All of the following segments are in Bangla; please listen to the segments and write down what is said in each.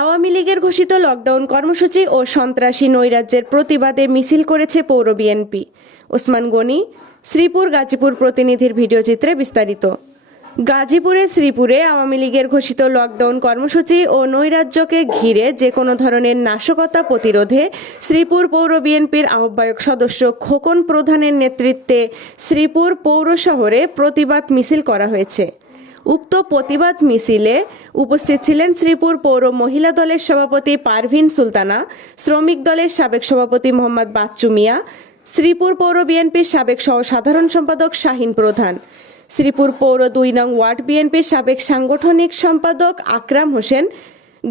আওয়ামী লীগের ঘোষিত লকডাউন কর্মসূচি ও সন্ত্রাসী নৈরাজ্যের প্রতিবাদে মিছিল করেছে পৌর বিএনপি। ওসমান গনি, শ্রীপুর গাজীপুর প্রতিনিধির ভিডিওচিত্রে বিস্তারিত। গাজীপুরে শ্রীপুরে আওয়ামী লীগের ঘোষিত লকডাউন কর্মসূচি ও নৈরাজ্যকে ঘিরে যে কোনো ধরনের নাশকতা প্রতিরোধে শ্রীপুর পৌর বিএনপির আহ্বায়ক সদস্য খোকন প্রধানের নেতৃত্বে শ্রীপুর পৌর শহরে প্রতিবাদ মিছিল করা হয়েছে। উক্ত প্রতিবাদ মিছিলে উপস্থিত ছিলেন শ্রীপুর পৌর মহিলা দলের সভাপতি পারভিন সুলতানা, শ্রমিক দলের সাবেক সভাপতি মোহাম্মদ বাচ্চু মিয়া, শ্রীপুর পৌর বিএনপির সাবেক সহ সাধারণ সম্পাদক শাহিন প্রধান, শ্রীপুর পৌর দুই নং ওয়ার্ড বিএনপির সাবেক সাংগঠনিক সম্পাদক আকরাম হোসেন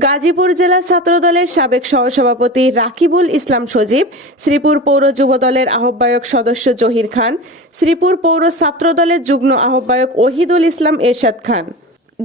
গাজীপুর জেলা ছাত্রদলের সাবেক সহসভাপতি রাকিবুল ইসলাম সজীব, শ্রীপুর পৌর যুব দলের আহ্বায়ক সদস্য জহির খান, শ্রীপুর পৌর ছাত্রদলের যুগ্ম আহ্বায়ক ওহিদুল ইসলাম এরশাদ খান।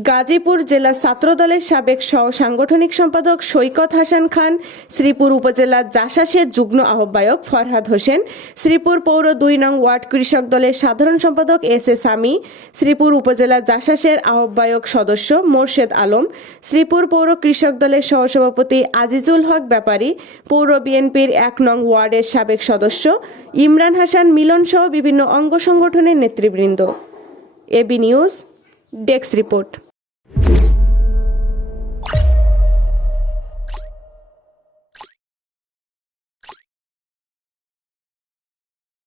গাজীপুর জেলা ছাত্রদলের সাবেক সহ সাংগঠনিক সম্পাদক সৈকত হাসান খান, শ্রীপুর উপজেলা জাসাসের যুগ্ম আহ্বায়ক ফরহাদ হোসেন, শ্রীপুর পৌর দুই নং ওয়ার্ড কৃষক দলের সাধারণ সম্পাদক এস এ সামি, শ্রীপুর উপজেলা জাসাসের আহ্বায়ক সদস্য মোর্শেদ আলম, শ্রীপুর পৌর কৃষক দলের সহসভাপতি আজিজুল হক ব্যাপারী, পৌর বিএনপির এক নং ওয়ার্ডের সাবেক সদস্য ইমরান হাসান মিলন সহ বিভিন্ন অঙ্গ সংগঠনের নেতৃবৃন্দ। AB news, desk report.